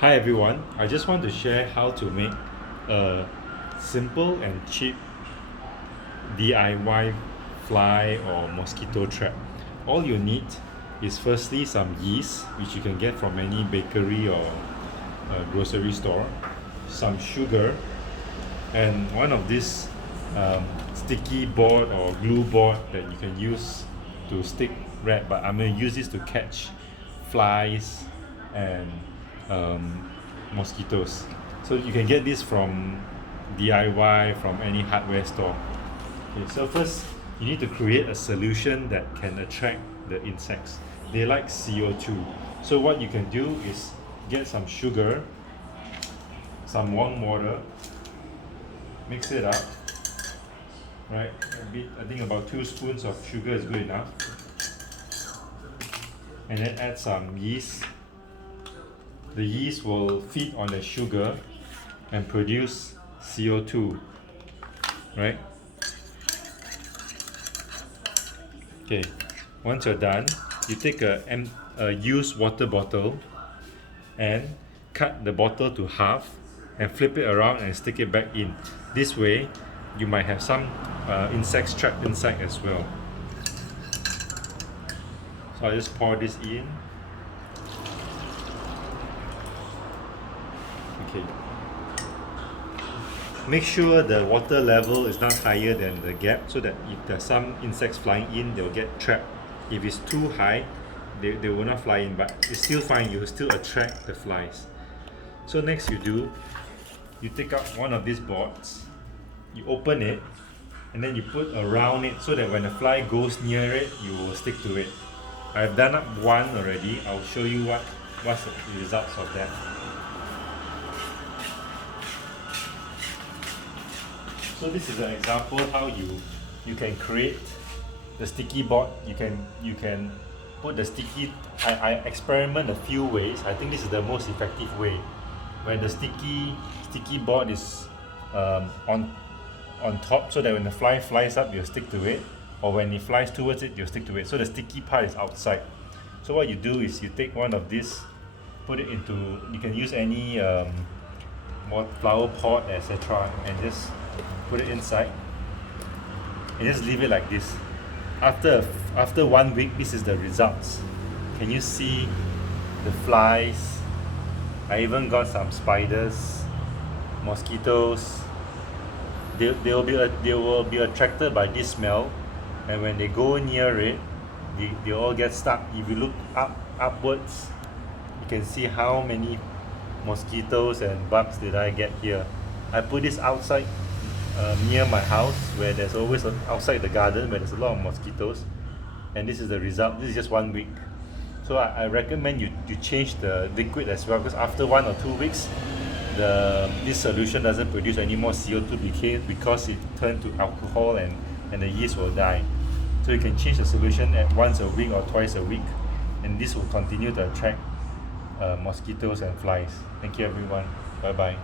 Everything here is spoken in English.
Hi everyone, I just want to share how to make a simple and cheap DIY fly or mosquito trap. All you need is firstly some yeast, which you can get from any bakery or grocery store, some sugar, and one of these sticky board or glue board that you can use to stick wrap, but I'm going to use this to catch flies and mosquitoes. So you can get this from DIY, from any hardware store. Okay, so first you need to create a solution that can attract the insects. They like CO2. So what you can do is get some sugar, some warm water, mix it up, right? A bit, I think about 2 spoons of sugar is good enough. And then add some yeast. The yeast will feed on the sugar and produce CO2, right? Okay, once you're done, you take a used water bottle and cut the bottle to half and flip it around and stick it back in. This way, you might have some insects trapped inside as well. So I just pour this in. Okay. Make sure the water level is not higher than the gap, so that if there's some insects flying in, they'll get trapped. If it's too high, they will not fly in, but it's still fine, you will still attract the flies. So next you take out one of these boards, you open it, and then you put around it so that when the fly goes near it, you will stick to it. I've done up one already. I'll show you what's the results of that. So this is an example how you can create the sticky board. You can put the sticky. I experiment a few ways. I think this is the most effective way. When the sticky board is on top, so that when the fly flies up, you'll stick to it, or when it flies towards it, you'll stick to it. So the sticky part is outside. So what you do is you take one of this, put it into. You can use any flower pot, etc., and just put it inside and just leave it like this. After 1 week, this is the results. Can you see the flies? I even got some spiders, mosquitoes. They will be attracted by this smell, and when they go near it, they all get stuck. If you look upwards, you can see how many mosquitoes and bugs did I get here. I put this outside near my house, where there's always outside the garden where there's a lot of mosquitoes, and this is the result. This is just 1 week. So I recommend you change the liquid as well, because after 1 or 2 weeks, this solution doesn't produce any more CO2 because it turned to alcohol, and the yeast will die. So you can change the solution at once a week or twice a week, and this will continue to attract mosquitoes and flies. Thank you everyone. Bye bye.